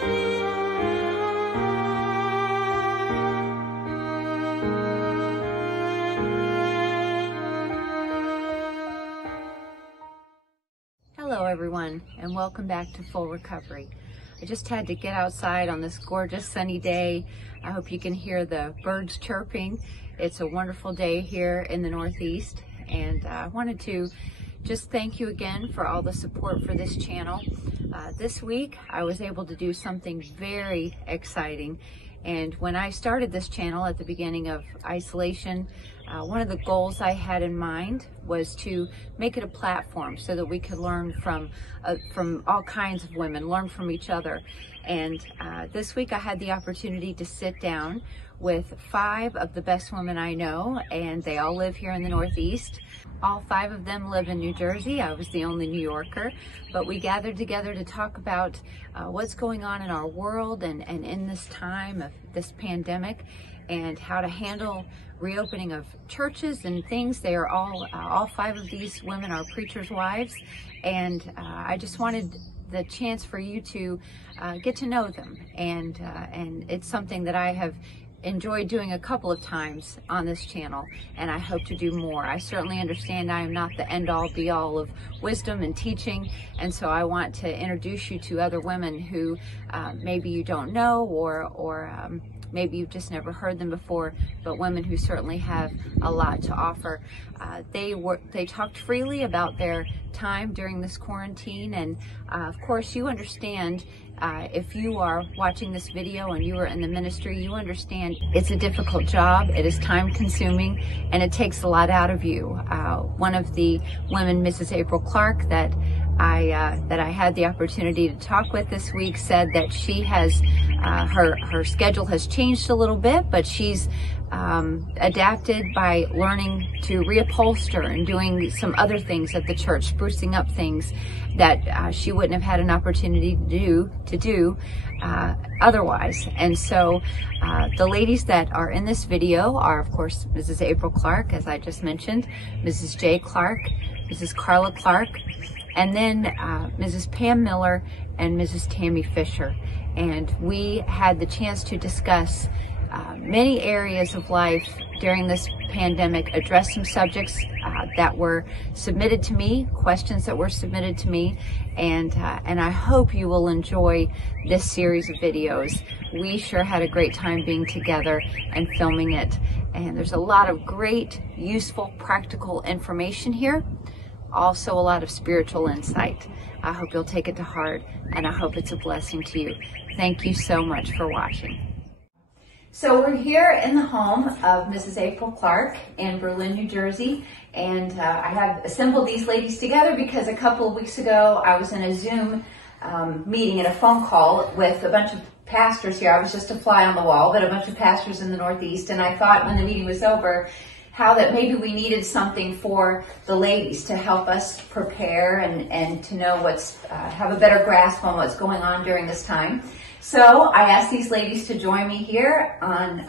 Hello everyone, and welcome back to Full Recovery. I just had to get outside on this gorgeous sunny day. I hope you can hear the birds chirping. It's a wonderful day here in the Northeast, and I wanted to just thank you again for all the support for this channel. This week I was able to do something very exciting, and when I started this channel at the beginning of isolation, one of the goals I had in mind was to make it a platform so that we could learn from all kinds of women, learn from each other. And this week I had the opportunity to sit down with 5 of the best women I know, and they all live here in the Northeast. All 5 of them live in New Jersey. I was the only New Yorker, but we gathered together to talk about what's going on in our world and in this time of this pandemic, and how to handle reopening of churches and things. They are all 5 of these women are preachers' wives, and I just wanted the chance for you to get to know them, and it's something that I have enjoyed doing a couple of times on this channel, and I hope to do more. I certainly understand I am not the end-all be-all of wisdom and teaching, and so I want to introduce you to other women who maybe you don't know, or maybe you've just never heard them before, but women who certainly have a lot to offer. They talked freely about their time during this quarantine, and of course you understand, if you are watching this video and you are in the ministry, you understand it's a difficult job, it is time consuming, and it takes a lot out of you. One of the women, Mrs. April Clark, that I had the opportunity to talk with this week, said that she has, her schedule has changed a little bit, but she's adapted by learning to reupholster and doing some other things at the church, sprucing up things that she wouldn't have had an opportunity to do otherwise. And so the ladies that are in this video are, of course, Mrs. April Clark, as I just mentioned, Mrs. Jay Clark, Mrs. Carla Clark, and then Mrs. Pam Miller and Mrs. Tammy Fisher. And we had the chance to discuss many areas of life during this pandemic, address some subjects that were submitted to me, questions that were submitted to me, and I hope you will enjoy this series of videos. We sure had a great time being together and filming it, and there's a lot of great, useful, practical information here. Also a lot of spiritual insight. I hope you'll take it to heart, and I hope it's a blessing to you. Thank you so much for watching. So we're here in the home of Mrs. April Clark in Berlin, New Jersey, and I have assembled these ladies together because a couple of weeks ago I was in a Zoom meeting and a phone call with a bunch of pastors here. I was just a fly on the wall, but a bunch of pastors in the Northeast, and I thought when the meeting was over how that maybe we needed something for the ladies to help us prepare and to know have a better grasp on what's going on during this time. So I asked these ladies to join me here on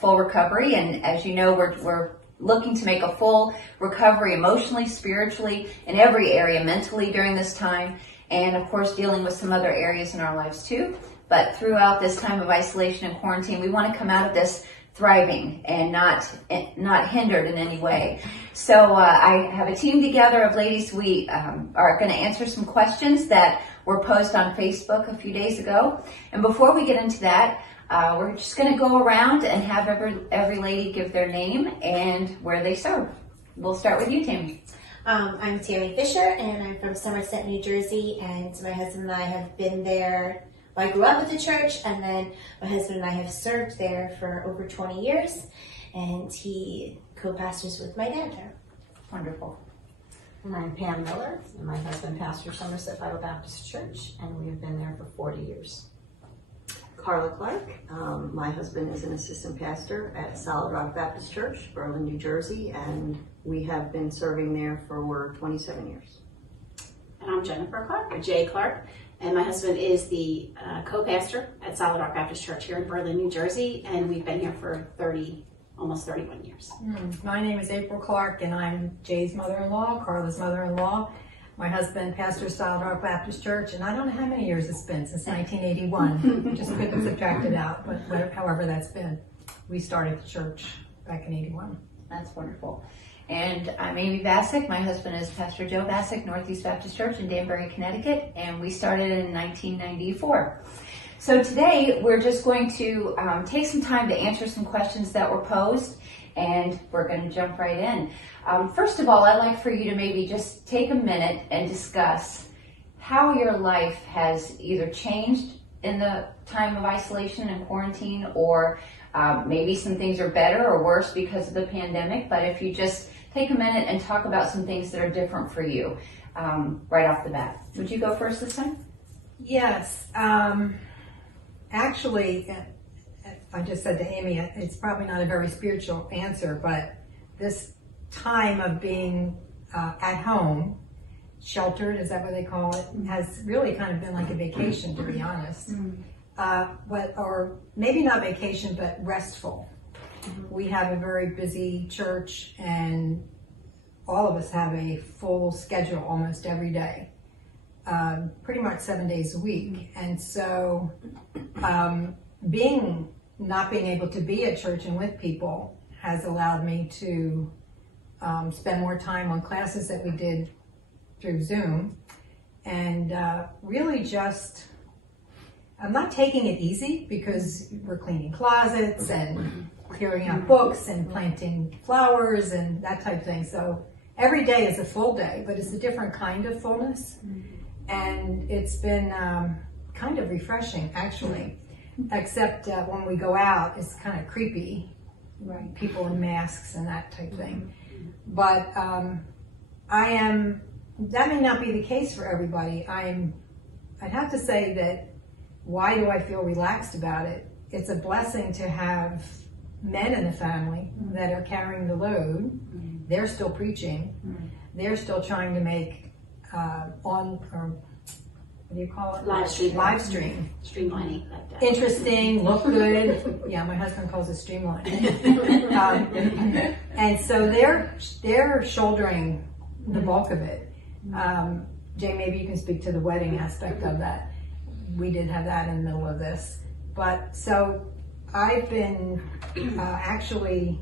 Full Recovery, and as you know, we're looking to make a full recovery emotionally, spiritually, in every area, mentally during this time, and of course dealing with some other areas in our lives too. But throughout this time of isolation and quarantine, we want to come out of this thriving and not hindered in any way. So I have a team together of ladies. We are going to answer some questions that were posted on Facebook a few days ago. And before we get into that, we're just going to go around and have every lady give their name and where they serve. We'll start with you, Tammy. I'm Tammy Fisher, and I'm from Somerset, New Jersey, and my husband and I have been there. I grew up at the church, and then my husband and I have served there for over 20 years, and he co-pastors with my dad there. Wonderful. And I'm Pam Miller, and my husband pastors Somerset Bible Baptist Church, and we have been there for 40 years. Carla Clark. My husband is an assistant pastor at Solid Rock Baptist Church, Berlin, New Jersey, and we have been serving there for over 27 years. And I'm Jennifer Clark, or Jay Clark, and my husband is the co-pastor at Solid Rock Baptist Church here in Berlin, New Jersey, and we've been here for almost 31 years. My name is April Clark, and I'm Jay's mother-in-law, Carla's mother-in-law. My husband pastors Solid Rock Baptist Church, and I don't know how many years it's been, since 1981. Just couldn't subtract it out, but however that's been. We started the church back in 81. That's wonderful. And I'm Amy Bassick. My husband is Pastor Joe Bassick, Northeast Baptist Church in Danbury, Connecticut, and we started in 1994. So today we're just going to take some time to answer some questions that were posed, and we're going to jump right in. First of all, I'd like for you to maybe just take a minute and discuss how your life has either changed in the time of isolation and quarantine, or maybe some things are better or worse because of the pandemic. But if you just take a minute and talk about some things that are different for you right off the bat. Would you go first this time? Yes. Actually, I just said to Amy, it's probably not a very spiritual answer, but this time of being at home, sheltered, is that what they call it, has really kind of been like a vacation, to be honest. Or maybe not vacation, but restful. We have a very busy church, and all of us have a full schedule almost every day, pretty much 7 days a week. And so not being able to be at church and with people has allowed me to spend more time on classes that we did through Zoom, and really just, I'm not taking it easy because we're cleaning closets and clearing out books and planting flowers and that type of thing. So every day is a full day, but it's a different kind of fullness. And it's been kind of refreshing, actually, except when we go out, it's kind of creepy. Right. People in masks and that type of thing. But that may not be the case for everybody. I'd have to say that, why do I feel relaxed about it? It's a blessing to have men in the family that are carrying the load. They're still preaching. They're still trying to make what do you call it? Live stream. Streamlining. Like that. Interesting, look good. Yeah, my husband calls it streamlining. And so they're shouldering the bulk of it. Jay, maybe you can speak to the wedding aspect of that. We did have that in the middle of this. But so I've been actually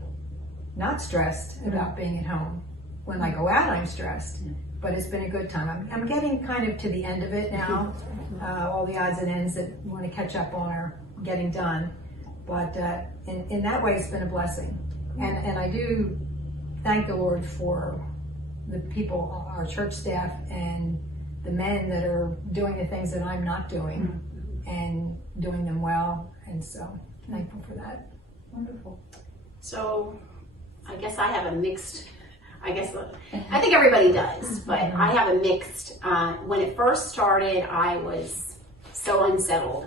not stressed about being at home. When I go out, I'm stressed. But it's been a good time. I'm getting kind of to the end of it now. All the odds and ends that we want to catch up on are getting done. But in that way, it's been a blessing. And I do thank the Lord for the people, our church staff, and the men that are doing the things that I'm not doing, and doing them well. And so thankful for that. Wonderful. So I guess I have a mixed, I think everybody does, but I have a mixed, when it first started, I was so unsettled.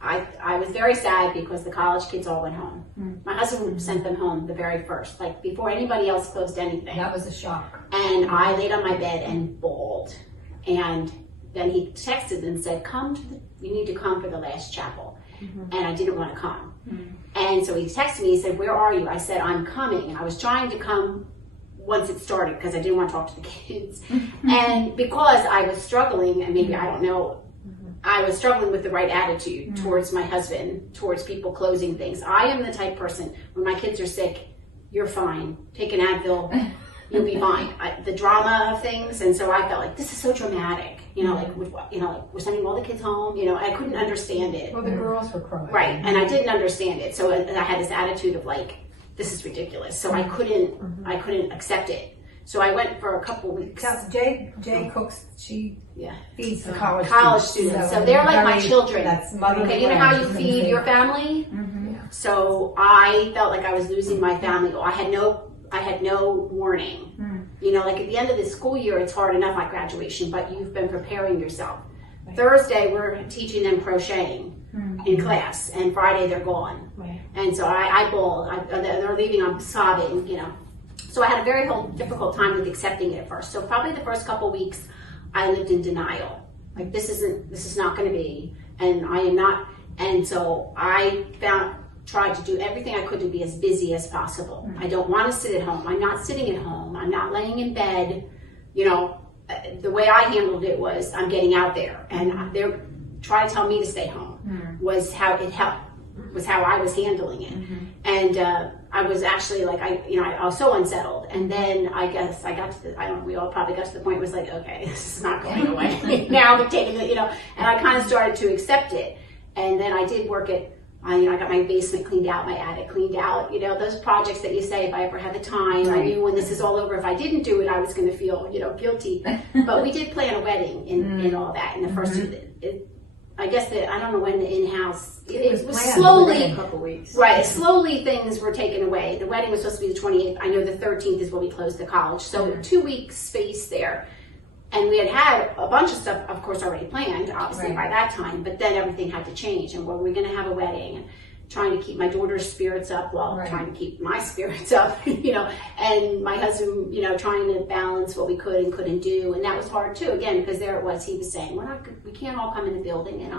I was very sad because the college kids all went home. My husband sent them home the very first, like before anybody else posted anything. That was a shock. And I laid on my bed and bawled. And then he texted and said, you need to come for the last chapel. And I didn't want to come. And so he texted me, he said, where are you? I said, I'm coming. And I was trying to come once it started because I didn't want to talk to the kids. And because I was struggling, and maybe I don't know, I was struggling with the right attitude towards my husband, towards people closing things. I am the type person, when my kids are sick, you're fine. Take an Advil, you'll be fine. The drama of things, and so I felt like, this is so dramatic. Like we're sending all the kids home. I couldn't understand it. Well, the girls were crying. Right, and I didn't understand it. So I had this attitude of like, this is ridiculous. So I couldn't accept it. So I went for a couple weeks. Jay cooks. She feeds the college students. So they're like my children. That's mother. Okay, you know how you feed your family? So I felt like I was losing my family. I had no warning. Like at the end of the school year, it's hard enough at graduation, but you've been preparing yourself. Right. Thursday, we're teaching them crocheting in class, and Friday they're gone. Right. And so I bawled. They're leaving, I'm sobbing, So I had a very difficult time with accepting it at first. So probably the first couple weeks, I lived in denial. Like, this is not going to be, and I am not. And so I tried to do everything I could to be as busy as possible. I don't want to sit at home. I'm not sitting at home. I'm not laying in bed, the way I handled it was I'm getting out there, and they're trying to tell me to stay home was how it helped, was how I was handling it. And I was actually like, I was so unsettled. And then I guess I got to we all probably got to the point where it was like, okay, this is not going away. Now I'm taking it, and I kind of started to accept it. And then I did work at, I got my basement cleaned out, my attic cleaned out, those projects that you say, if I ever had the time, I knew when this is all over, if I didn't do it, I was going to feel, guilty. But we did plan a wedding in all that. In the first, I guess I don't know when the in-house, it was slowly, a couple weeks. Right, slowly things were taken away. The wedding was supposed to be the 28th. I know the 13th is when we closed the college. So 2 weeks space there. And we had a bunch of stuff, of course, already planned, obviously, by that time. But then everything had to change. And were we going to have a wedding? And trying to keep my daughter's spirits up while trying to keep my spirits up, and my husband, trying to balance what we could and couldn't do. And that was hard too, again, because there it was, he was saying, we can't all come in the building. And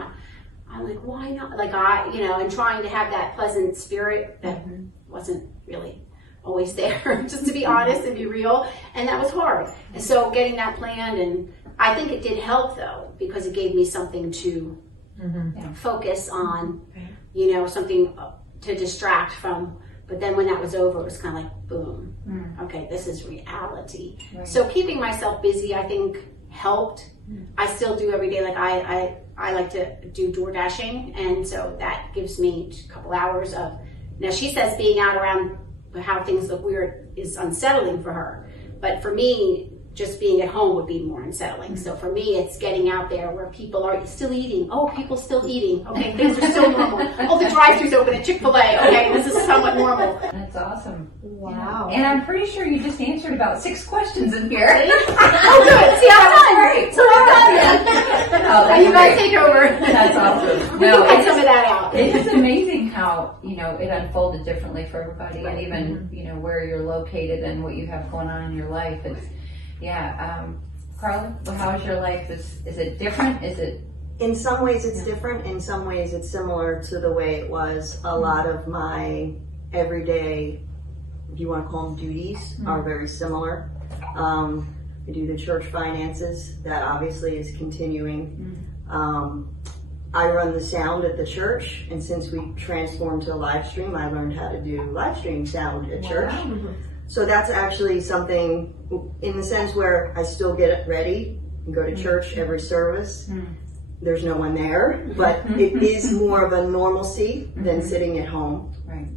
I'm like, why not? Like and trying to have that pleasant spirit that wasn't really always there, just to be honest and be real. And that was hard. And so getting that planned, and I think it did help though, because it gave me something to focus on, something to distract from. But then when that was over, it was kind of like, boom, okay, this is reality. Right. So keeping myself busy, I think, helped. I still do every day. Like I like to do door dashing, and so that gives me a couple hours of, now she says being out around how things look weird is unsettling for her. But for me, just being at home would be more unsettling. So for me, it's getting out there where people are still eating. Oh, people still eating. Okay, things are still normal. Oh, the drive-thru's open at Chick-fil-A. Okay, this is somewhat normal. That's awesome. Wow. And I'm pretty sure you just answered about 6 questions in here. Oh, good. See, I'm great. So I'm done. Oh, you guys take over. That's awesome. We can cut some of that out. It's amazing how, it unfolded differently for everybody, and even, where you're located and what you have going on in your life. It's, Carla, how's your life? Is it different? Is it? In some ways it's different. In some ways it's similar to the way it was. A lot of my everyday, if you want to call them duties, are very similar. I do the church finances. That obviously is continuing. I run the sound at the church, and since we transformed to a live stream, I learned how to do live stream sound at church. So that's actually something in the sense where I still get ready and go to church every service. There's no one there, but it is more of a normalcy than sitting at home. Right.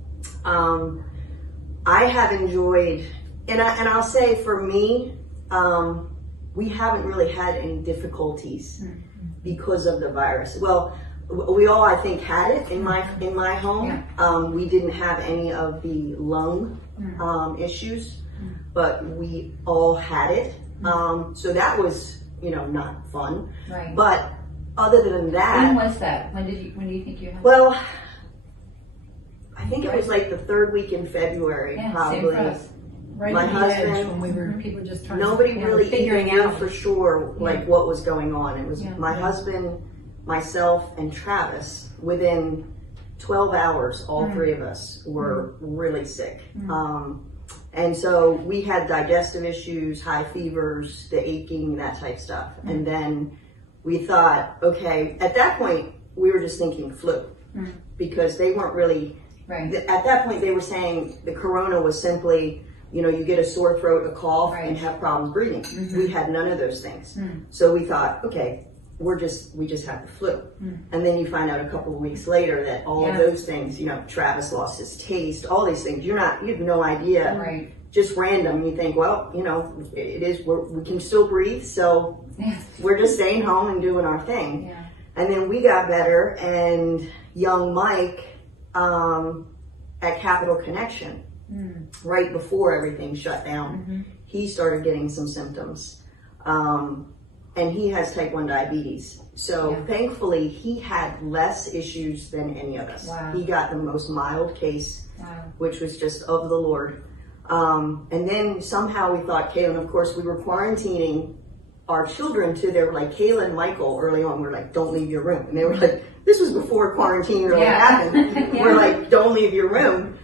I have enjoyed, and I'll say for me, we haven't really had any difficulties because of the virus. Well, we all, I think, had it in my home. We didn't have any of the lung issues, but we all had it. So that was, not fun. Right. But other than that, When was that? When do you think you had? well, I think it was like the 3rd week in February, probably. Same for us. Right My at the edge husband- when we were people just trying Nobody to really figuring even knew out for sure what was going on. It was my husband, myself, and Travis. Within 12 hours, all 3 of us were really sick. And so we had digestive issues, high fevers, the aching, that type stuff. And then we thought, okay, at that point, we were just thinking flu because they weren't really, at that point, they were saying the corona was simply, you get a sore throat, a cough, and have problems breathing. We had none of those things. So we thought, okay, we just have the flu. And then you find out a couple of weeks later that all of those things, Travis lost his taste, all these things, you have no idea. Right. Just random. You think, well, it is, we can still breathe, so we're just staying home and doing our thing. Yeah. And then we got better, and young Mike at Capital Connection, right before everything shut down, he started getting some symptoms. And he has type 1 diabetes. So thankfully, he had less issues than any of us. Wow. He got the most mild case, which was just of the Lord. And then somehow we thought, Kayla, and of course we were quarantining our children to their, like Kayla and Michael early on were like, don't leave your room. And they were like, this was before quarantine really happened. We're like, don't leave your room.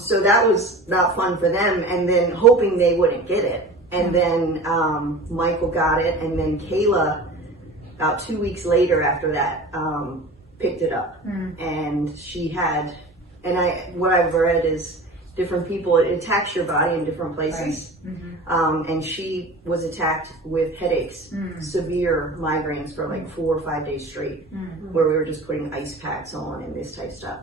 So that was not fun for them. And then hoping they wouldn't get it. And then Michael got it, and then Kayla, about 2 weeks later after that, picked it up. And she had, and what I've read is different people, it attacks your body in different places. And she was attacked with headaches, severe migraines for like 4 or 5 days straight, where we were just putting ice packs on and this type of stuff.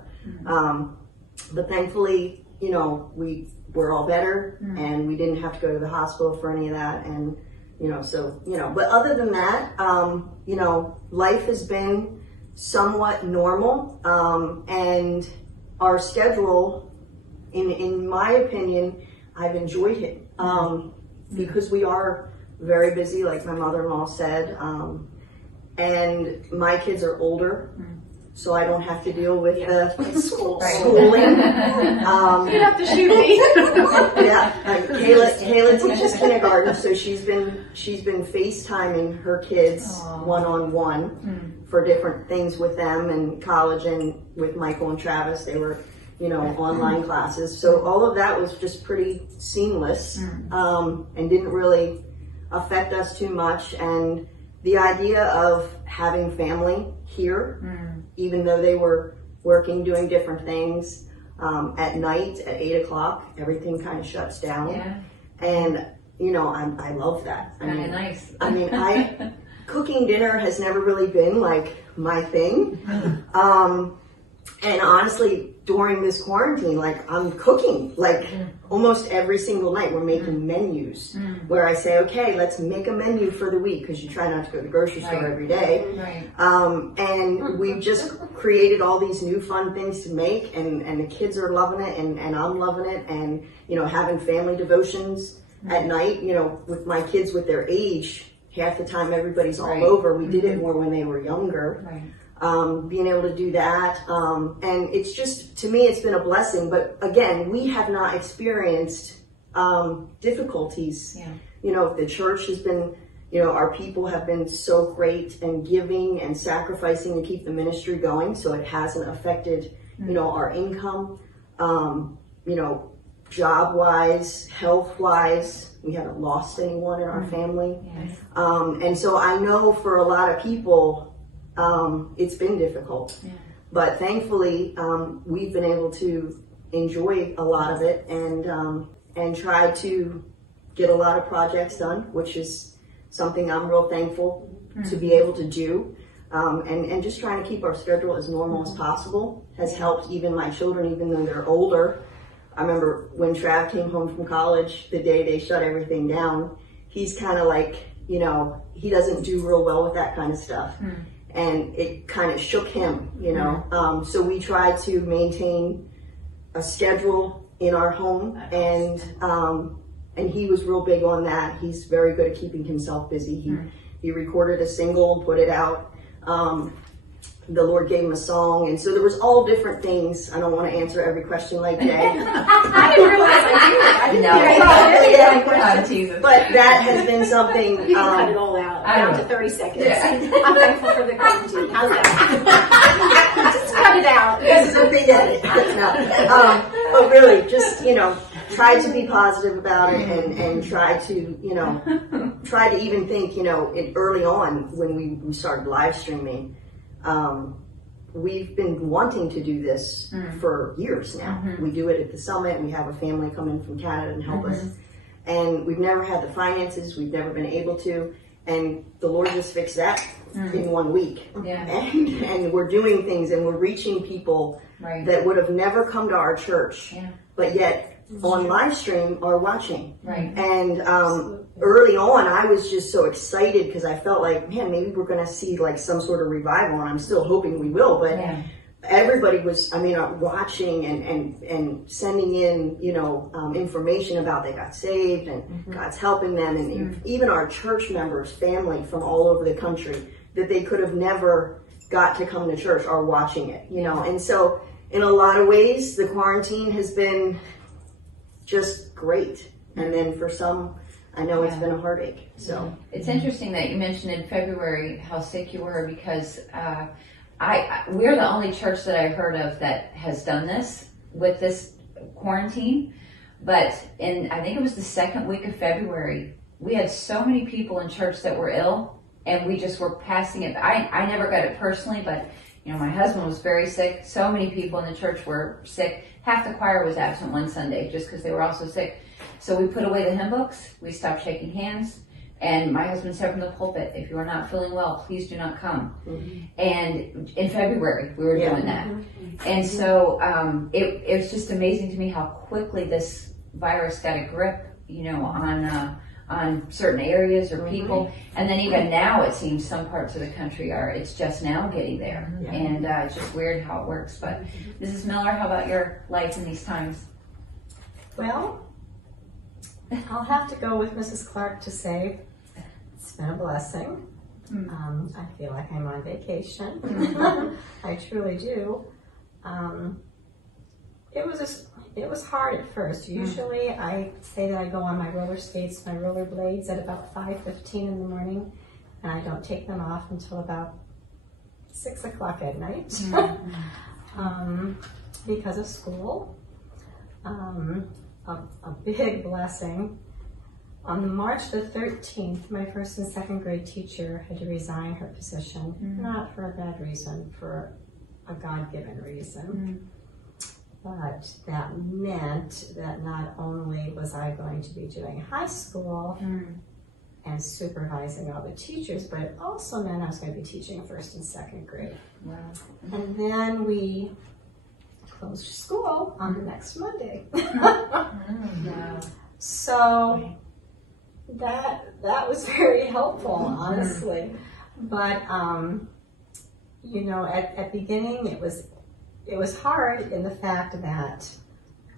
But thankfully, you know, we were all better, and we didn't have to go to the hospital for any of that. And, you know, so, you know, but other than that, you know, life has been somewhat normal, and our schedule, in my opinion, I've enjoyed it, because we are very busy, like my mother-in-law said, and my kids are older, so I don't have to deal with the schooling. You have to shoot me. Kayla teaches kindergarten, so she's been FaceTiming her kids one-on-one for different things with them, and college, and with Michael and Travis, they were, you know, online classes. So all of that was just pretty seamless, and didn't really affect us too much. And the idea of having family here, even though they were working, doing different things, at night at 8 o'clock, everything kind of shuts down. And, you know, I love that. Kind of nice. I mean, cooking dinner has never really been like my thing. And honestly, during this quarantine, like I'm cooking like almost every single night. We're making menus where I say, okay, let's make a menu for the week, because you try not to go to the grocery store every day. And we've just created all these new fun things to make, and the kids are loving it, and I'm loving it. And, you know, having family devotions at night, you know, with my kids with their age, half the time everybody's all over. We did it more when they were younger. Being able to do that. And it's just, to me, it's been a blessing. But again, we have not experienced difficulties. You know, the church has been, you know, our people have been so great and giving and sacrificing to keep the ministry going. So it hasn't affected, you know, our income, you know, job-wise, health-wise. We haven't lost anyone in our family. And so I know for a lot of people, it's been difficult, but thankfully, we've been able to enjoy a lot of it, and try to get a lot of projects done, which is something I'm real thankful to be able to do. And just trying to keep our schedule as normal as possible has helped even my children, even though they're older. I remember when Trav came home from college, the day they shut everything down, he's kind of like, you know, he doesn't do real well with that kind of stuff. And it kind of shook him, you know. So we tried to maintain a schedule in our home, and he was real big on that. He's very good at keeping himself busy. He recorded a single and put it out. The Lord gave him a song, and so there was all different things. I don't want to answer every question like Jay. I didn't realize I did. I didn't but that has been something. You can cut it all out, down to 30 seconds. I'm thankful for the quarantine. How's that? Just cut it out. This is a big edit. But really, just, you know, try to be positive about it, and try to, you know, try to even think, you know, early on when we started live streaming. We've been wanting to do this for years now. We do it at the summit. We have a family come in from Canada and help us. And we've never had the finances. We've never been able to. And the Lord just fixed that in 1 week. And we're doing things, and we're reaching people that would have never come to our church, but yet on live stream are watching. And early on, I was just so excited, because I felt like, man, maybe we're going to see like some sort of revival, and I'm still hoping we will. But everybody was, I mean, watching and sending in, you know, information about they got saved, and God's helping them. And even our church members, family from all over the country that they could have never got to come to church are watching it, you know. And so in a lot of ways, the quarantine has been just great. And then for some, I know it's been a heartache. So it's interesting that you mentioned in February how sick you were, because we're the only church that I heard of that has done this with this quarantine. But I think it was the second week of February, we had so many people in church that were ill, and we just were passing it. I never got it personally, but my husband was very sick. So many people in the church were sick. Half the choir was absent one Sunday just because they were all so sick. So we put away the hymn books. We stopped shaking hands. And my husband said from the pulpit, if you are not feeling well, please do not come. And in February, we were doing that. And so it was just amazing to me how quickly this virus got a grip, on certain areas or people. And then even now, it seems some parts of the country it's just now getting there. And it's just weird how it works. But Mrs. Miller, how about your life in these times? Well, I'll have to go with Mrs. Clark to say it's been a blessing. I feel like I'm on vacation. I truly do. It was hard at first. Usually I say that I go on my roller skates, my roller blades at about 5:15 in the morning, and I don't take them off until about 6 o'clock at night because of school. A big blessing. On March the 13th, my first and second grade teacher had to resign her position, not for a bad reason, for a God-given reason. But that meant that not only was I going to be doing high school and supervising all the teachers, but it also meant I was going to be teaching first and second grade. Wow. And then we closed school on the next Monday. So that was very helpful, honestly. But at beginning it was hard in the fact that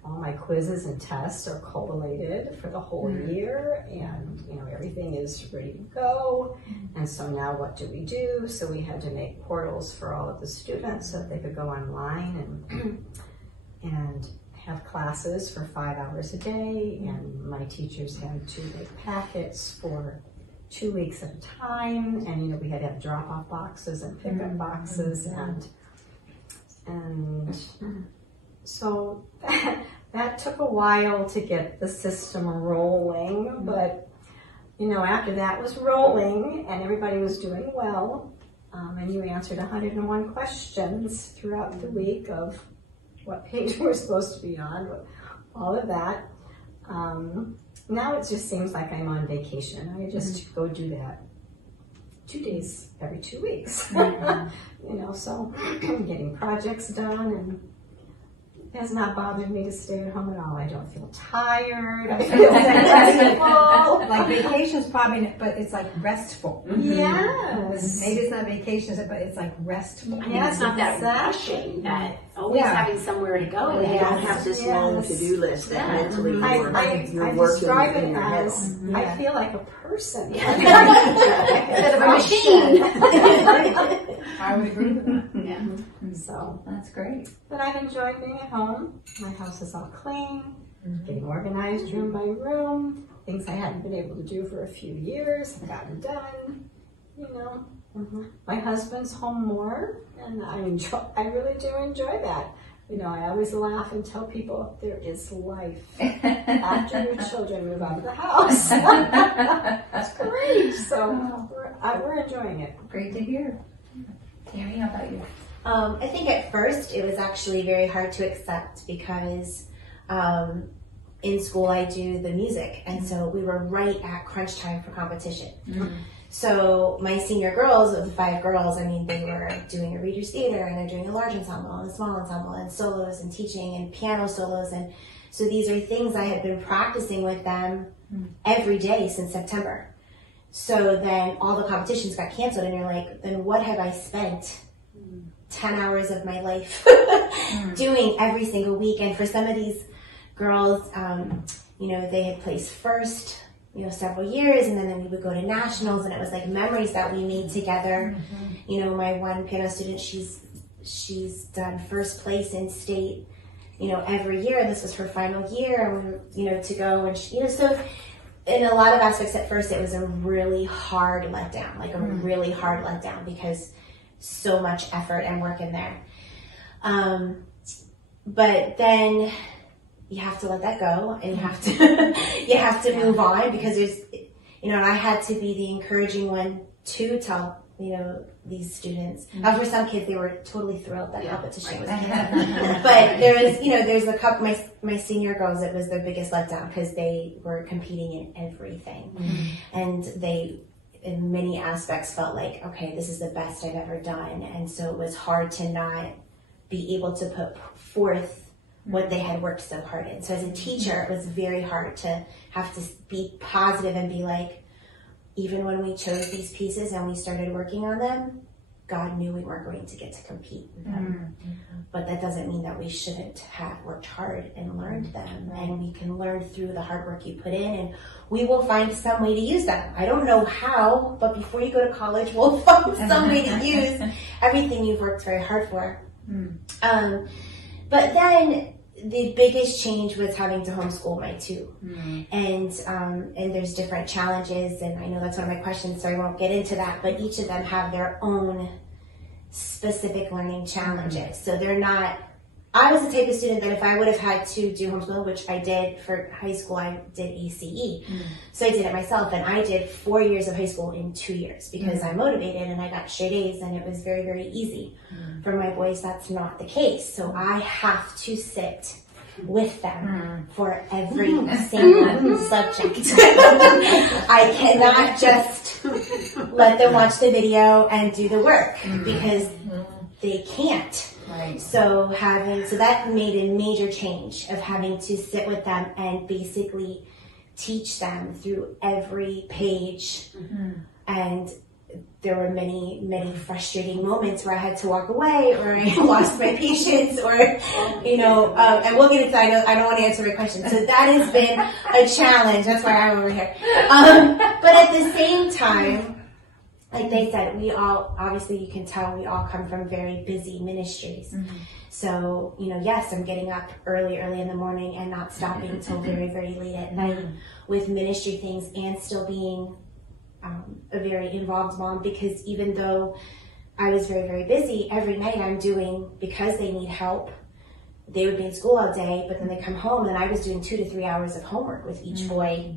all my quizzes and tests are collated for the whole year, and everything is ready to go. And so now what do we do? So we had to make portals for all of the students so that they could go online and have classes for 5 hours a day, and my teachers had to make packets for 2 weeks at a time, and we had to have drop-off boxes and pick-up boxes, and so that took a while to get the system rolling, but after that was rolling and everybody was doing well, and you answered 101 questions throughout the week of what page we're supposed to be on, all of that. Now it just seems like I'm on vacation. I just go do that 2 days every 2 weeks. So I'm getting projects done, and it has not bothered me to stay at home at all. I don't feel tired. I feel successful. Like vacation's probably, but it's like restful. Yes. Maybe it's not vacation, but it's like restful. Yeah, it's not that rushing, that always having somewhere to go. You don't have this long to-do list that mentally you're I working describe in it your head. as I feel like a person. Instead of a machine. I would agree with that. So That's great. but I've enjoyed being at home. My house is all clean, getting organized room by room. Things I hadn't been able to do for a few years have gotten done. My husband's home more, and I really do enjoy that. I always laugh and tell people there is life after your children move out of the house. That's great. So we're enjoying it. Great to hear. Tammy, how about you? I think at first it was actually very hard to accept because in school I do the music, and so we were right at crunch time for competition. So my senior girls, of the 5 girls, they were doing a reader's theater, and they're doing a large ensemble and a small ensemble and solos and teaching and piano solos, and so these are things I had been practicing with them every day since September. So then all the competitions got canceled, and you're like, then what have I spent 10 hours of my life doing every single week? And for some of these girls, they had placed first, several years, and then we would go to nationals, and it was like memories that we made together. My one piano student, she's done first place in state, every year. This was her final year, to go, and so in a lot of aspects at first it was a really hard letdown, really hard letdown, because so much effort and work in there. But then you have to let that go, and you have to move on, because and I had to be the encouraging one to tell, these students. Now for some kids, they were totally thrilled that Help It to Shame was canceled. But there was, there's a couple, my senior girls, it was their biggest letdown because they were competing in everything. And they, in many aspects, felt like, okay, this is the best I've ever done. And so it was hard to not be able to put forth what they had worked so hard in. So as a teacher, it was very hard to have to be positive and be like, even when we chose these pieces and we started working on them, God knew we weren't going to get to compete with them. But that doesn't mean that we shouldn't have worked hard and learned them. And we can learn through the hard work you put in, and we will find some way to use them. I don't know how, but before you go to college, we'll find some way to use everything you've worked very hard for. But then the biggest change was having to homeschool my two. And there's different challenges, and I know that's one of my questions, so I won't get into that, but each of them have their own specific learning challenges. So they're not, I was the type of student that if I would have had to do homeschool, which I did for high school, I did ACE. So I did it myself, and I did 4 years of high school in 2 years because I'm motivated and I got straight A's, and it was very, very easy. For my boys, that's not the case. So I have to sit with them for every single subject. I cannot just let them watch the video and do the work because they can't. So that made a major change of having to sit with them and basically teach them through every page. And there were many, many frustrating moments where I had to walk away, or I lost my patience, or, and we'll get into that. I don't want to answer my question. So that has been a challenge. That's why I'm over here. But at the same time, like they said, we all, obviously you can tell we all come from very busy ministries. So, yes, I'm getting up early in the morning and not stopping until very, very late at night with ministry things, and still being a very involved mom, because even though I was very, very busy, every night I'm doing, because they need help, they would be in school all day, but then they come home and I was doing 2 to 3 hours of homework with each boy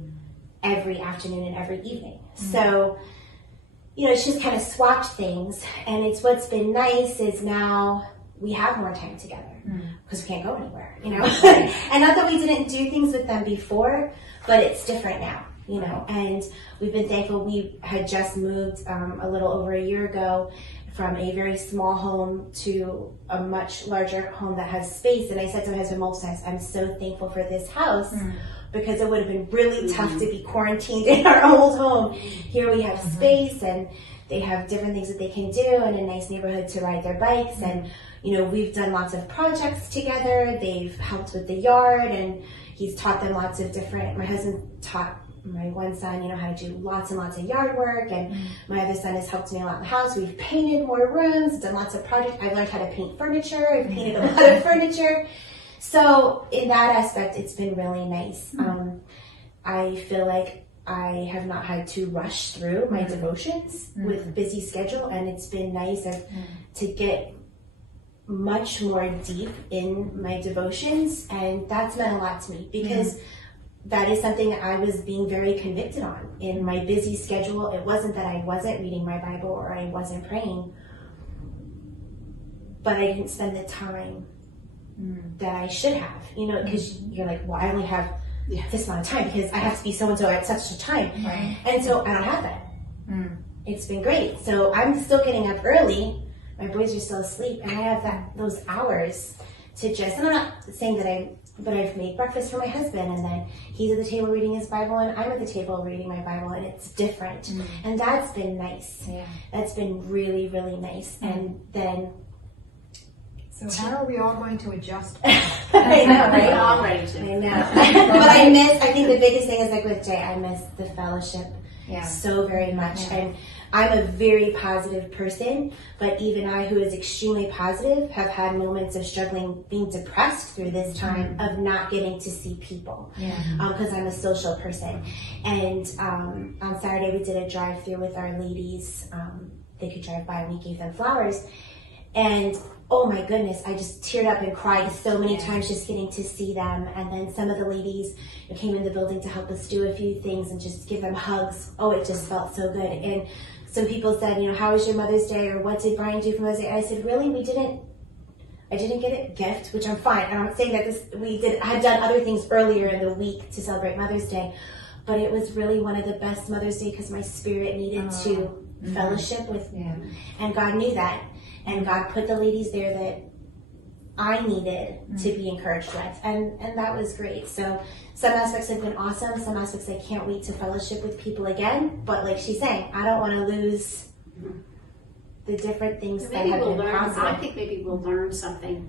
every afternoon and every evening. So, it's just kind of swapped things, and it's what's been nice is now we have more time together because we can't go anywhere, and not that we didn't do things with them before, but it's different now. And we've been thankful. We had just moved a little over a year ago from a very small home to a much larger home that has space. And I said to my husband multiple times, I'm so thankful for this house because it would have been really tough to be quarantined in our old home. Here we have space, and they have different things that they can do, and a nice neighborhood to ride their bikes. And, we've done lots of projects together. They've helped with the yard, and he's taught them lots of different, my husband taught my one son, how to do lots and lots of yard work, and my other son has helped me a lot in the house. We've painted more rooms, done lots of projects. I've learned how to paint furniture. I've painted a lot of furniture. So in that aspect, it's been really nice. I feel like I have not had to rush through my devotions with busy schedule, and it's been nice to get much more deep in my devotions, and that's meant a lot to me because that is something I was being very convicted on in my busy schedule. It wasn't that I wasn't reading my Bible or I wasn't praying, but I didn't spend the time that I should have, because you're like, well, I only have this amount of time because I have to be so-and-so at such a time. And so I don't have that. It's been great. So I'm still getting up early. My boys are still asleep, and I have those hours to just, and I'm not saying that but I've made breakfast for my husband, and then he's at the table reading his Bible, and I'm at the table reading my Bible, and it's different. And that's been nice. That's been really, really nice. And then... So how are we all going to adjust? I know, right? All ready to. I know. But I think the biggest thing is like with Jay, I miss the fellowship so very much. And I'm a very positive person, but even I, who is extremely positive, have had moments of struggling, being depressed through this time of not getting to see people, because I'm a social person. And on Saturday we did a drive-through with our ladies. They could drive by and we gave them flowers. And oh my goodness, I just teared up and cried so many times just getting to see them. And then some of the ladies came in the building to help us do a few things and just give them hugs. Oh, it just felt so good. And some people said, how was your Mother's Day, or what did Brian do for Mother's Day? I said, really, I didn't get a gift, which I'm fine. And I'm not saying that I had done other things earlier in the week to celebrate Mother's Day, but it was really one of the best Mother's Day because my spirit needed to fellowship with him. And God knew that. And God put the ladies there that I needed to be encouraged with. And that was great. So some aspects have been awesome. Some aspects I can't wait to fellowship with people again. But like she's saying, I don't want to lose the different things that have been positive. I think maybe we'll learn something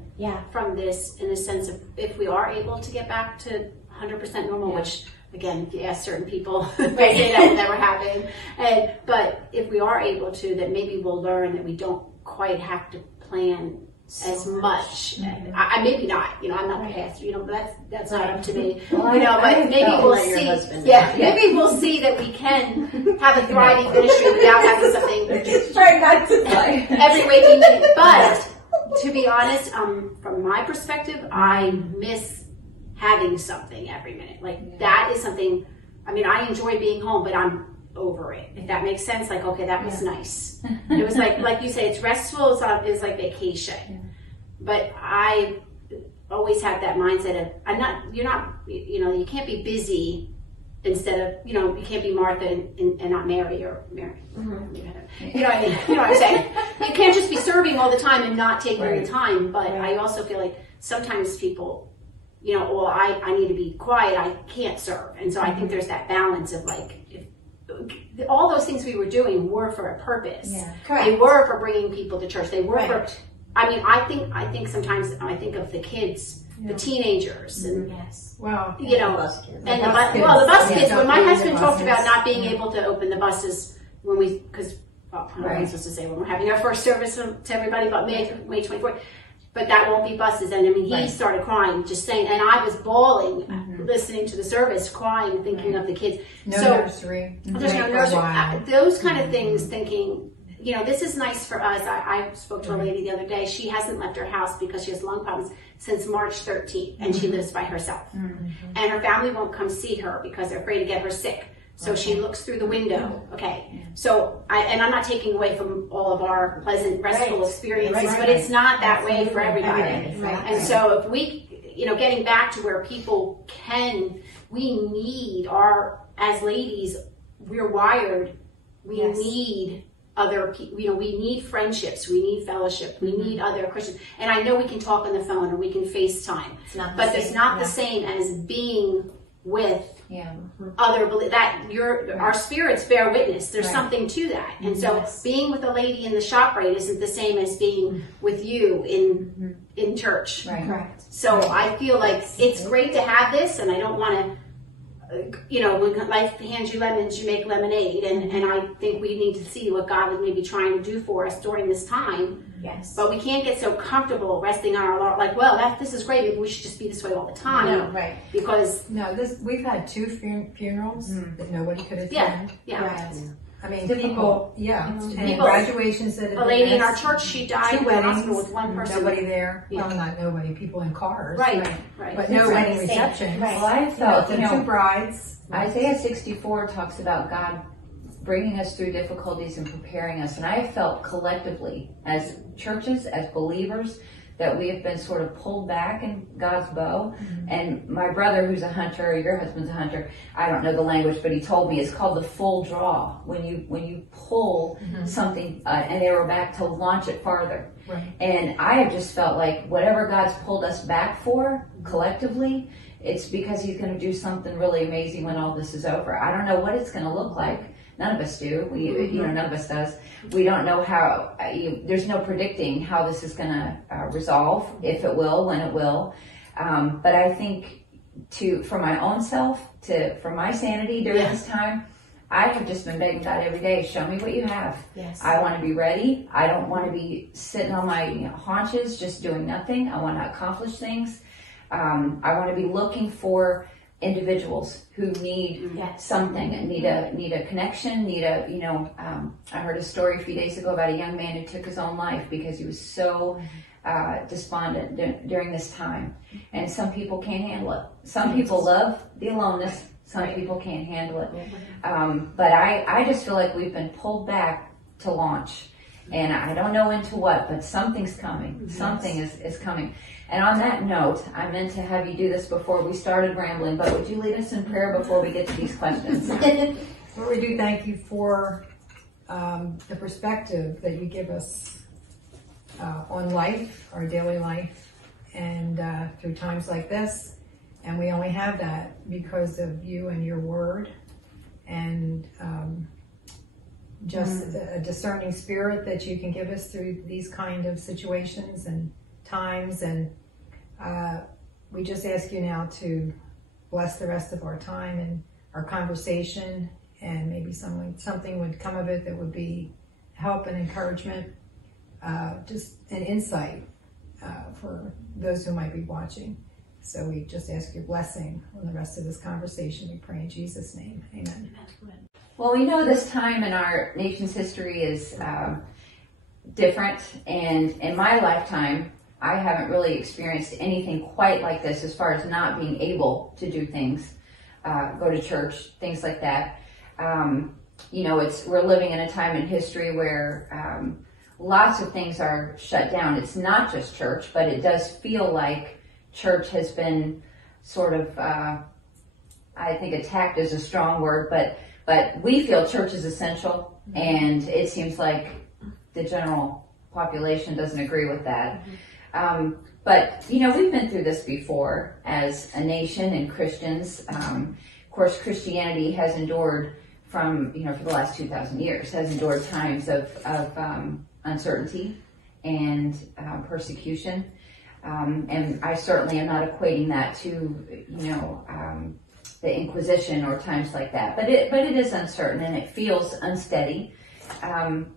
from this, in the sense of if we are able to get back to 100% normal, which again, if you ask certain people, they say that will never happen. But if we are able to, that maybe we'll learn that we don't quite have to plan as much. Maybe not. I'm not the pastor. But that's not up to me. But maybe we'll see. Maybe we'll see that we can have a thriving ministry without having something. Try not to play every waking minute. But to be honest, from my perspective, I miss having something every minute. That is something. I enjoy being home, but I'm over it, if that makes sense. Okay, that was nice. It was like you say, it's restful. It's like vacation. But I always had that mindset of you can't be busy instead of you can't be Martha and not Mary or Mary. You know what I'm saying? You can't just be serving all the time and not taking the time. But I also feel like sometimes people, I need to be quiet. I can't serve, and so I think there's that balance of all those things we were doing were for a purpose. They were for bringing people to church. They were for. I think sometimes I think of the kids, the teenagers, and the bus kids. When my husband talked about not being able to open the buses I'm not supposed to say when we're having our first service to everybody, but May 24th. But that won't be buses. And he started crying, just saying, and I was bawling, listening to the service, crying, thinking of the kids. No nursery. There's no nursery. Those kind of things, thinking, this is nice for us. I spoke to a lady the other day. She hasn't left her house because she has lung problems since March 13th, and she lives by herself. And her family won't come see her because they're afraid to get her sick. So she looks through the window. Okay. So I'm not taking away from all of our pleasant, restful experiences, but it's not that way for everybody. And so if we, getting back to where people we need as ladies, we're wired. We need other people. We need friendships. We need fellowship. We need other Christians. And I know we can talk on the phone or we can FaceTime, but it's not the same as being with other our spirits bear witness. There's something to that. And so being with a lady in the ShopRite isn't the same as being with you in church. Correct. So I feel like it's great to have this, and I don't want to when life hands you lemons, you make lemonade, and I think we need to see what God was maybe trying to do for us during this time. Yes. But we can't get so comfortable resting on our laurels, this is great, maybe we should just be this way all the time. No, right. Because we've had 2 funerals that nobody could attend. People, and graduations that have a lady in our church, she died in the hospital with one person. Nobody there. Well, not nobody, people in cars. Right. But no wedding reception. Right. Well, I felt, 2 brides. Isaiah 64 talks about God bringing us through difficulties and preparing us. And I felt collectively, as churches, as believers, that we have been sort of pulled back in God's bow. And my brother, who's a hunter, your husband's a hunter, I don't know the language, but he told me it's called the full draw. When you pull something and arrow back to launch it farther. Right. And I have just felt like whatever God's pulled us back for collectively, it's because he's going to do something really amazing when all this is over. I don't know what it's going to look like. None of us do. None of us does. We don't know how. There's no predicting how this is going to resolve, if it will, when it will. But I think, for my own self, for my sanity during this time, I have just been begging God every day, show me what you have. Yes. I want to be ready. I don't want to be sitting on my haunches just doing nothing. I want to accomplish things. I want to be looking for individuals who need Yes. something, need a connection, I heard a story a few days ago about a young man who took his own life because he was so despondent during this time. And some people can't handle it. Some people love the aloneness. Some people can't handle it. But I just feel like we've been pulled back to launch. And I don't know into what, but something's coming. Yes. Something is coming. And on that note, I meant to have you do this before we started rambling, but would you lead us in prayer before we get to these questions? Lord, we do thank you for the perspective that you give us on life, our daily life, and through times like this. And we only have that because of you and your word, and just a discerning spirit that you can give us through these kind of situations and times. And we just ask you now to bless the rest of our time and our conversation, and maybe something would come of it that would be help and encouragement, just an insight for those who might be watching. So we just ask your blessing on the rest of this conversation. We pray in Jesus' name. Amen. Well, we know this time in our nation's history is different, and in my lifetime, I haven't really experienced anything quite like this as far as not being able to do things, go to church, things like that. We're living in a time in history where lots of things are shut down. It's not just church, but it does feel like church has been sort of, I think attacked is a strong word, but we feel church is essential, and it seems like the general population doesn't agree with that. But we've been through this before as a nation and Christians. Of course, Christianity has endured for the last 2,000 years, has endured times of uncertainty and persecution. And I certainly am not equating that to, the Inquisition or times like that. But it is uncertain and it feels unsteady.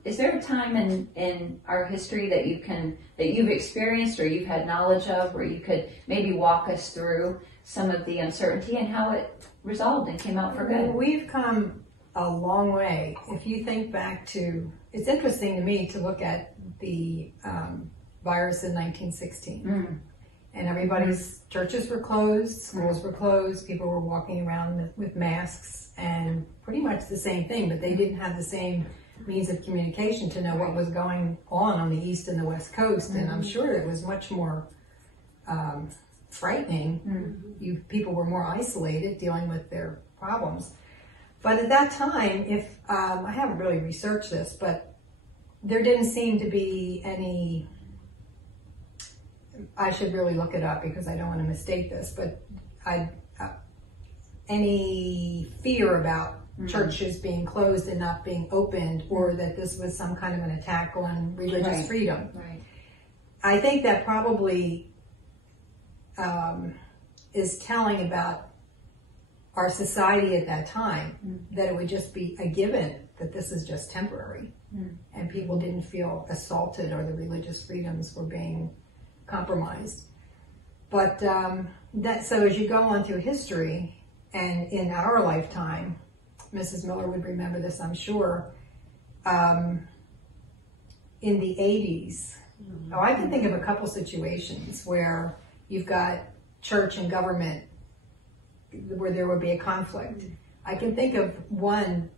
Is there a time in our history that you've experienced or you've had knowledge of where you could maybe walk us through some of the uncertainty and how it resolved and came out for good? Well, we've come a long way. If you think back to, it's interesting to me to look at the virus in 1916. And everybody's churches were closed, schools were closed, people were walking around with masks, and pretty much the same thing, but they didn't have the same means of communication to know what was going on the East and the West Coast. And I'm sure it was much more frightening. People were more isolated, dealing with their problems. But at that time, I haven't really researched this, but there didn't seem to be any, I should really look it up because I don't want to mistake this, but any fear about churches being closed and not being opened, or that this was some kind of an attack on religious freedom. Right. I think that probably is telling about our society at that time, that it would just be a given that this is just temporary, and people didn't feel assaulted or the religious freedoms were being compromised. But so as you go on through history, and in our lifetime, Mrs. Miller would remember this, I'm sure, in the 80s, I can think of a couple situations where you've got church and government where there would be a conflict. I can think of one,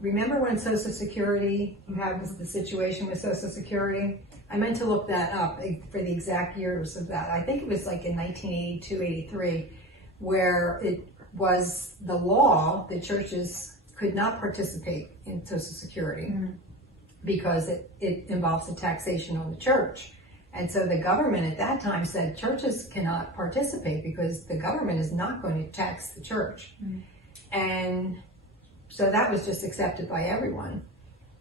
remember when Social Security, you had the situation with Social Security? I meant to look that up for the exact years of that. I think it was like in 1982, 83, where it was the law that churches could not participate in Social Security because it involves a taxation on the church. And so the government at that time said churches cannot participate because the government is not going to tax the church. And so that was just accepted by everyone.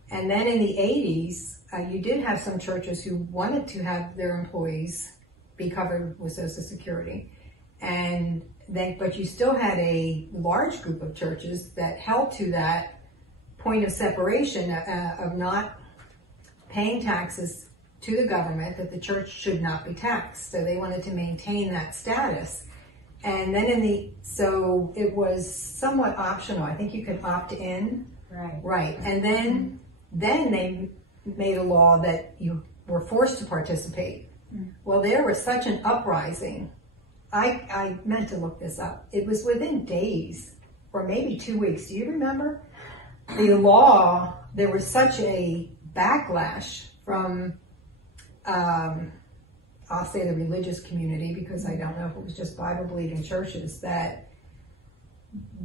And then in the 80s, you did have some churches who wanted to have their employees be covered with Social Security. But you still had a large group of churches that held to that point of separation of not paying taxes to the government, that the church should not be taxed. So they wanted to maintain that status. And then so it was somewhat optional. I think you could opt in. Right. Right. And then they made a law that you were forced to participate. Well, there was such an uprising. I meant to look this up. It was within days or maybe 2 weeks. Do you remember? The law, there was such a backlash from, I'll say the religious community, because I don't know if it was just Bible-believing churches, that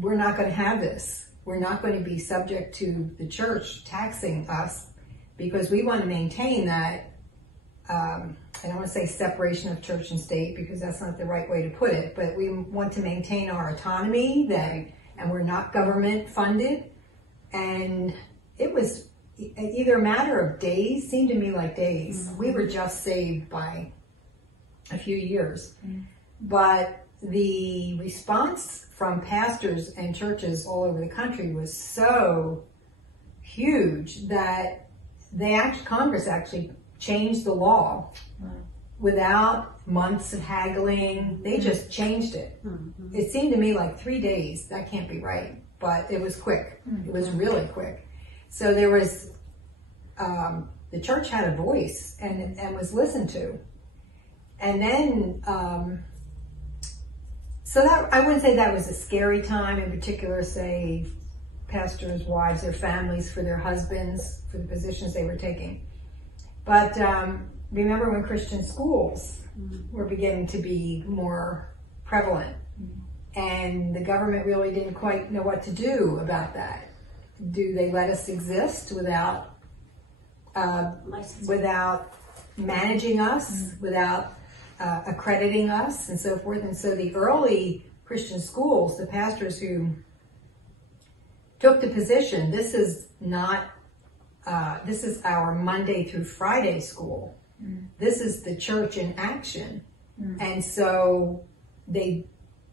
we're not going to have this. We're not going to be subject to the church taxing us, because we want to maintain that, I don't want to say separation of church and state, because that's not the right way to put it, but we want to maintain our autonomy, and we're not government funded. And it was either a matter of days, seemed to me like days. We were just saved by a few years. But the response from pastors and churches all over the country was so huge that Congress actually changed the law without months of haggling. They just changed it. It seemed to me like 3 days. That can't be right, but it was quick. It was really quick. So there was, the church had a voice and was listened to. And then, so that, I wouldn't say that was a scary time, in particular, say, pastors' wives, their families, for their husbands, for the positions they were taking. But remember when Christian schools were beginning to be more prevalent, and the government really didn't quite know what to do about that. Do they let us exist without managing us, without accrediting us, and so forth? And so the early Christian schools, the pastors who took the position, this is our Monday through Friday school. This is the church in action. And so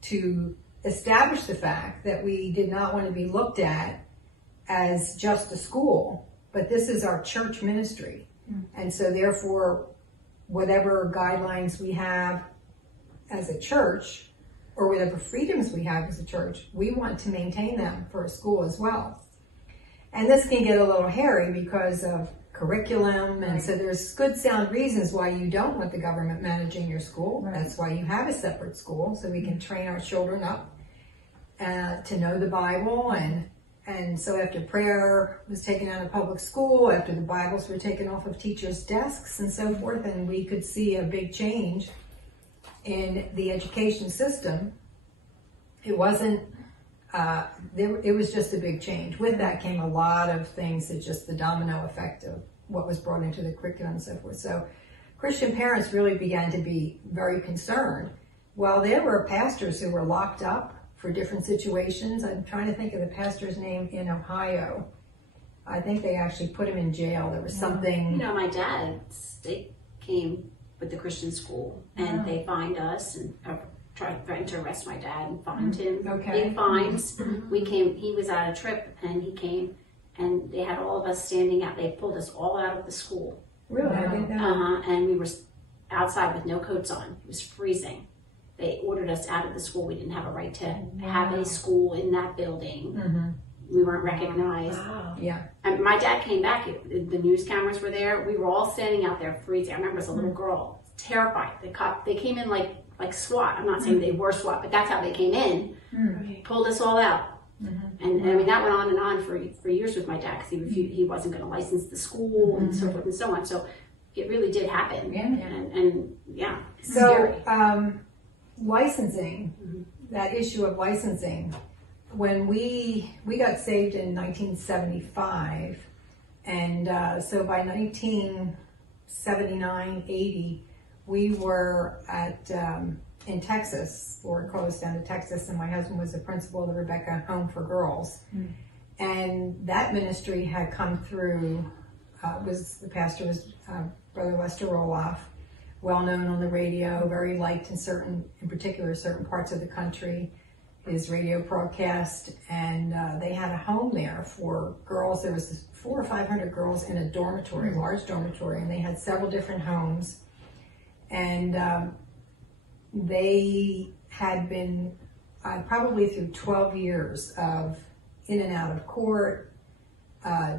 to establish the fact that we did not want to be looked at as just a school, but this is our church ministry. And so therefore, whatever guidelines we have as a church, or whatever freedoms we have as a church, we want to maintain them for a school as well. And this can get a little hairy because of curriculum, and so there's good sound reasons why you don't want the government managing your school. That's why you have a separate school, so we can train our children up to know the Bible. And so after prayer was taken out of public school, after the Bibles were taken off of teachers' desks and so forth, and we could see a big change in the education system. It wasn't, it was just a big change. With that came a lot of things, that just the domino effect of what was brought into the curriculum and so forth. So Christian parents really began to be very concerned. Well, there were pastors who were locked up for different situations. I'm trying to think of the pastor's name in Ohio. I think they actually put him in jail. There was something. You know, my dad, they came with the Christian school, and they fined us and threatened to arrest my dad and fined him. Big fines. We came. He was on a trip, and he came, and they had all of us standing out. They pulled us all out of the school. Really? I didn't know. And we were outside with no coats on. It was freezing. They ordered us out of the school. We didn't have a right to have a school in that building. We weren't recognized. Yeah. And my dad came back. The news cameras were there. We were all standing out there freezing. I remember as a little girl, terrified. They came in like SWAT. I'm not saying they were SWAT, but that's how they came in. Pulled us all out. And I mean, that went on and on for years with my dad, because he wasn't going to license the school and so forth and so on. So it really did happen. And so licensing, that issue of licensing, when we got saved in 1975, and so by 1979, 80, we were in Texas, Lord called us down to Texas, and my husband was the principal of the Rebecca Home for Girls. And that ministry had come through, the pastor was Brother Lester Roloff, well known on the radio, very liked in particular certain parts of the country, his radio broadcast, and they had a home there for girls. There was 400 or 500 girls in a dormitory, large dormitory, and they had several different homes. And they had been probably through 12 years of in and out of court,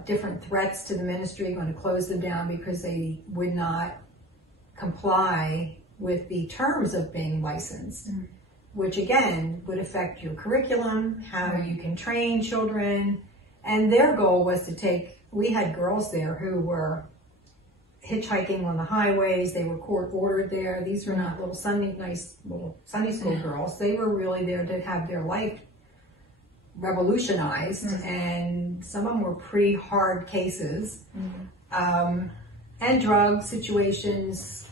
different threats to the ministry, going to close them down because they would not comply with the terms of being licensed, which again would affect your curriculum, how you can train children. And their goal was to we had girls there who were hitchhiking on the highways. They were court ordered there. These were not nice little Sunday school girls. They were really there to have their life revolutionized, and some of them were pretty hard cases, and drug situations,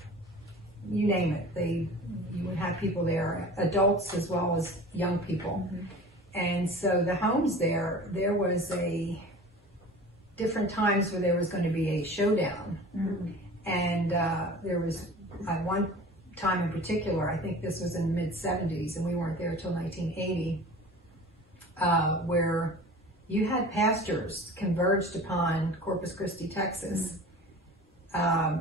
you name it. You would have people there, adults as well as young people. And so the homes there was different times where there was going to be a showdown. And there was one time in particular, I think this was in the mid-70s, and we weren't there till 1980, where you had pastors converged upon Corpus Christi, Texas,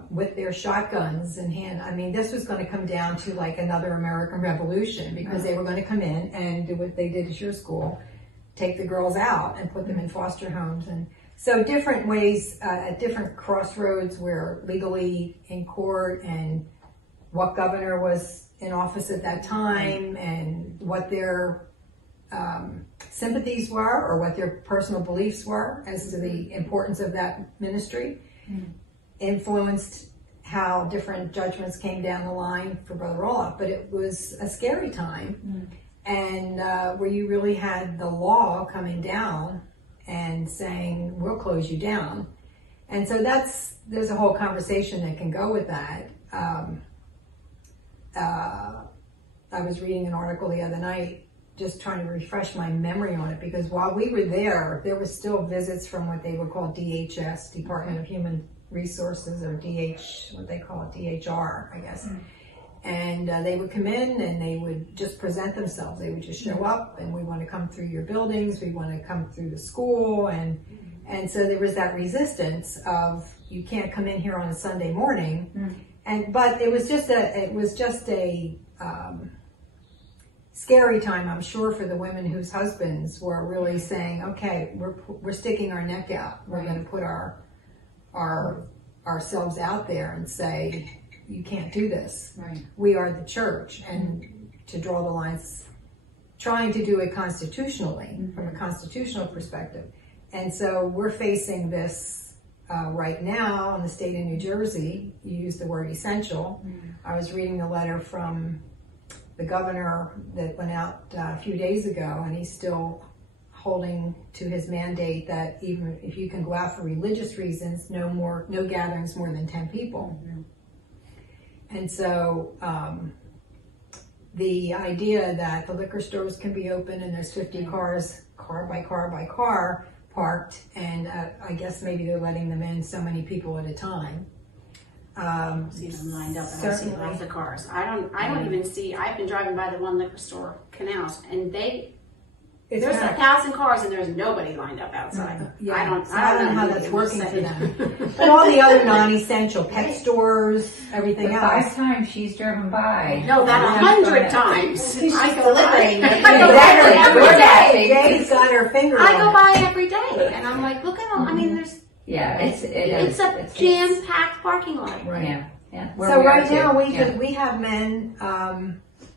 with their shotguns in hand. I mean, this was going to come down to like another American Revolution, because they were going to come in and do what they did at your school, take the girls out and put them in foster homes. And so different ways, at different crossroads, where legally in court, and what governor was in office at that time, and what their sympathies were, or what their personal beliefs were as to the importance of that ministry, influenced how different judgments came down the line for Brother Roloff. But it was a scary time, and where you really had the law coming down and saying, we'll close you down. And so there's a whole conversation that can go with that. I was reading an article the other night, just trying to refresh my memory on it, because while we were there were still visits from what they would call DHS, Department of Human Resources, or what they call it, DHR, I guess. And they would come in and they would just present themselves. They would just show up, and we want to come through your buildings, we want to come through the school. And so there was that resistance of, you can't come in here on a Sunday morning. But it was just a scary time, I'm sure, for the women whose husbands were really saying, okay, we're sticking our neck out. We're going to put ourselves out there and say, you can't do this. We are the church, and to draw the lines, trying to do it constitutionally, from a constitutional perspective. And so we're facing this right now in the state of New Jersey. You used the word essential. I was reading the letter from the governor that went out a few days ago, and he's still holding to his mandate that even if you can go out for religious reasons, no gatherings more than 10 people. And so the idea that the liquor stores can be open and there's 50 cars, car by car by car, parked, and I guess maybe they're letting them in so many people at a time. See them lined up, and I see lots of cars. I don't even see. I've been driving by the one liquor store, Canals, and there's 1,000 cars and there's nobody lined up outside. I don't know how that's working for them. them. But all the other non-essential pet stores, everything The else. 5 times she's driven by. No, that 100 times. She's I just go by. delivering. I go by every day. Jane's got her finger I on go it. by every day, and I'm like, look at all. I mean, there's. Yeah, It's a jam-packed parking lot. Yeah. So right now we have men,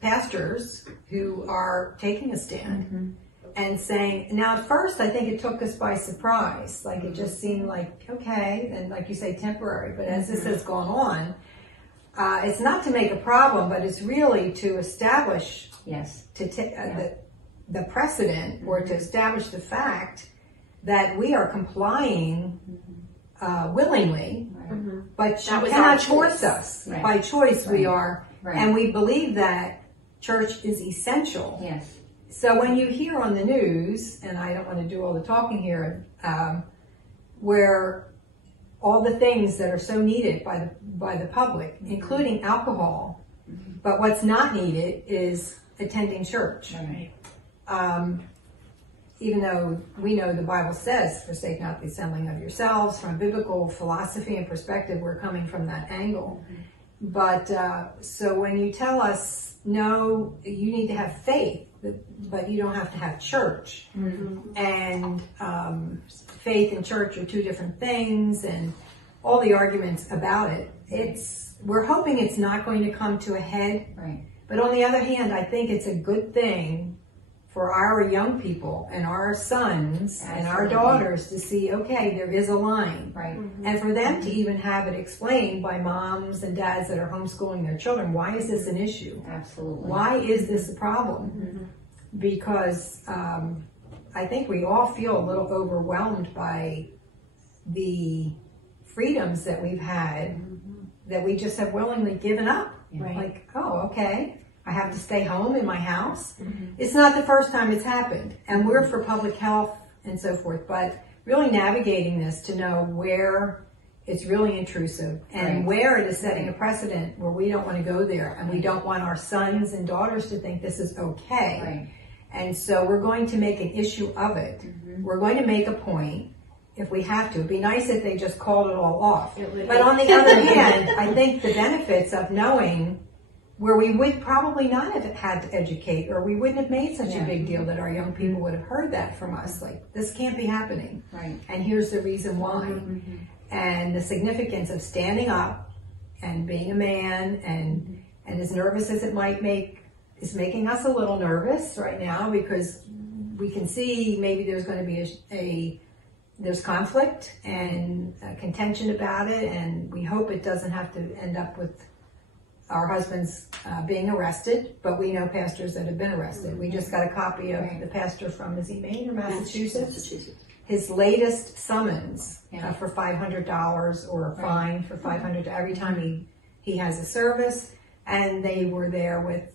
pastors, who are taking a stand and saying, now at first I think it took us by surprise. Like it just seemed like, okay, and like you say, temporary. But as this has gone on, it's not to make a problem, but it's really to establish the precedent, or to establish the fact that we are complying willingly, but you cannot force us. Right. By choice, we are, Right. and we believe that church is essential. Yes. So when you hear on the news, and I don't want to do all the talking here, where all the things that are so needed by the public, including alcohol, but what's not needed is attending church. Right. Even though we know the Bible says, forsake not the assembling of yourselves, from biblical philosophy and perspective, we're coming from that angle. So when you tell us, no, you need to have faith, but you don't have to have church. And faith and church are two different things, and all the arguments about it. We're hoping it's not going to come to a head. Right. But on the other hand, I think it's a good thing for our young people and our sons and our daughters to see, okay, there is a line. Right. And for them to even have it explained by moms and dads that are homeschooling their children, why is this an issue? Absolutely. Why is this a problem? Because I think we all feel a little overwhelmed by the freedoms that we've had that we just have willingly given up. Right. Like, oh, okay, I have to stay home in my house. It's not the first time it's happened, and we're for public health and so forth, but really navigating this to know where it's really intrusive and where it is setting a precedent where we don't want to go there, and we don't want our sons and daughters to think this is okay. Right. And so we're going to make an issue of it. We're going to make a point if we have to. It'd be nice if they just called it all off. But on the other hand, I think the benefits of knowing where we would probably not have had to educate, or we wouldn't have made such a big deal that our young people would have heard that from us. Like, this can't be happening. Right. And here's the reason why. And the significance of standing up and being a man, and as nervous as it might make, is making us a little nervous right now, because we can see maybe there's going to be there's conflict and contention about it, and we hope it doesn't have to end up with our husbands being arrested, but we know pastors that have been arrested. We just got a copy of the pastor from, is he Maine or Massachusetts? His latest summons for $500 or a fine for $500 every time he has a service, and they were there with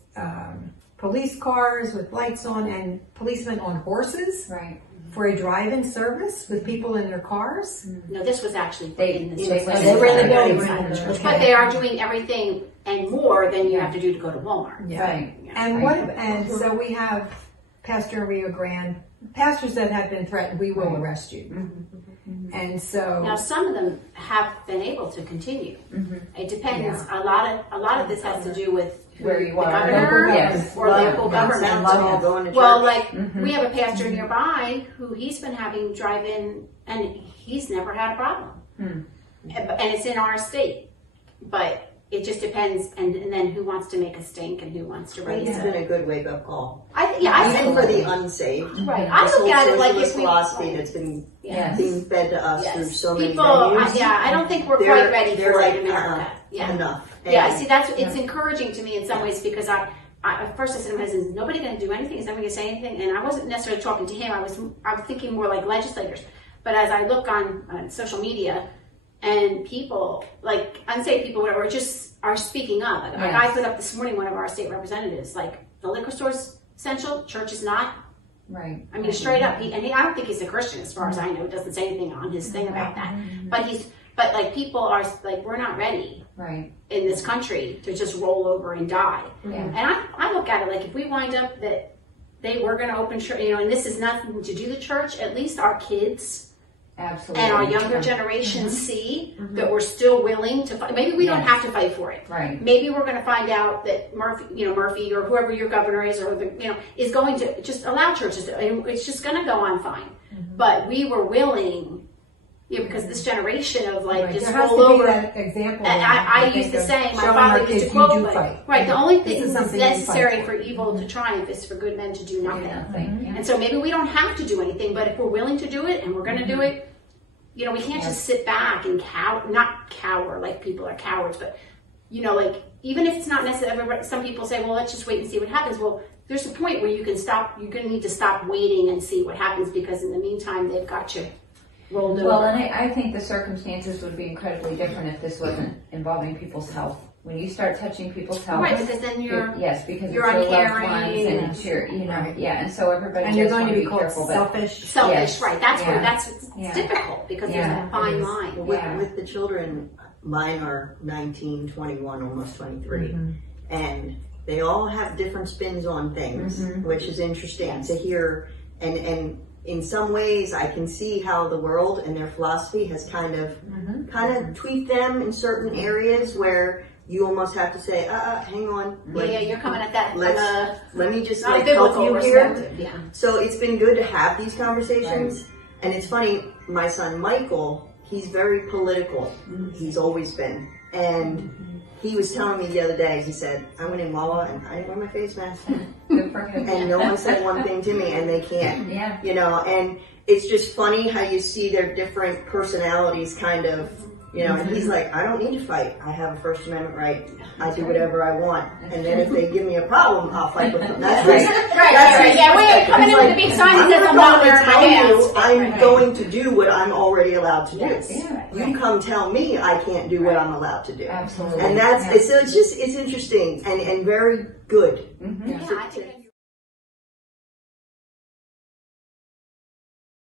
police cars with lights on and policemen on horses. Right. For a drive-in service with people in their cars. No, this was actually They in the were in the building. But they are doing everything and more than you have to do to go to Walmart. Yeah. Right. And so we have Pastor in Rio Grande, pastors that have been threatened, we will arrest you. And so Now, some of them have been able to continue. It depends. A lot of this has to do with Where you the are. governor Yes. or local government. Going to Well, church. like we have a pastor nearby who he's been having drive-in, and he's never had a problem. And it's in our state, but it just depends. And then who wants to make a stink and who wants to raise It's it? been a good wake-up call. I Even think for the unsaved. right. I This look whole at it like socialist if we philosophy that's been Yes. being fed to us through so many people, venues. I don't think we're They're- quite ready they're for like, it in America. enough. Yeah, And see, it's encouraging to me in some ways, because I at first I said to my husband, is nobody going to do anything? Is nobody going to say anything? And I wasn't necessarily talking to him. I was thinking more like legislators. But as I look on social media, and people, like unsaved people, whatever, just are speaking up. Like, a guy put up this morning, one of our state representatives, like, the liquor store's essential, church is not. Right. I mean, straight up. I don't think he's a Christian, as far as I know. It doesn't say anything on his thing about that. But like, people are like, we're not ready Right. in this country to just roll over and die. Yeah. And I look at it like, if we wind up that they were going to open church, and this is nothing to do with church, at least our kids Absolutely. and our younger generation see that we're still willing to fight. Maybe we don't have to fight for it. Right. Maybe we're going to find out that Murphy or whoever your governor is, or is going to just allow churches to, and it's just going to go on fine. But we were willing, because this generation of like just there has roll to be over. that example. I used to say, my father used to quote, right, the only thing that's necessary for evil to triumph is for good men to do nothing. And so maybe we don't have to do anything, but if we're willing to do it and we're going to do it, we can't just sit back and not cower like people are cowards, but like, even if it's not necessary, some people say, well, let's just wait and see what happens. Well, there's a point where you're going to need to stop waiting and see what happens, because in the meantime, they've got you rolled over. Well, and I think the circumstances would be incredibly different if this wasn't involving people's health. When you start touching people's health, Right, because then you're because you're it's your loved uncaring, ones and it's your, and so everybody And you're just going want to to be called careful. selfish. selfish, right? That's where Yeah. it's difficult, because there's a fine line. With the children, mine are 19, 21, almost 23. And they all have different spins on things, which is interesting to hear. And in some ways, I can see how the world and their philosophy has kind of tweaked them in certain areas where you almost have to say, hang on. Like, Yeah, you're coming at that from let me just not a like help biblical you here. perspective. Yeah. So it's been good to have these conversations. And it's funny, my son Michael, he's very political. He's always been. And he was telling me the other day, he said, I went in Wawa and I didn't wear my face mask. Good for him. And no one said one thing to me, and they can't. Yeah. You know, and it's just funny how you see their different personalities kind of, you know, and he's like, I don't need to fight. I have a First Amendment right. I do whatever I want. And then if they give me a problem, I'll fight with them. That's Right. Yeah, we ain't coming in with a big sign that says I'm not wearing my mask. I'm going to do what I'm already allowed to do. Yeah. You come tell me I can't do what I'm allowed to do. Absolutely. And that's, so it's interesting and very good. Mhm. Yeah, I think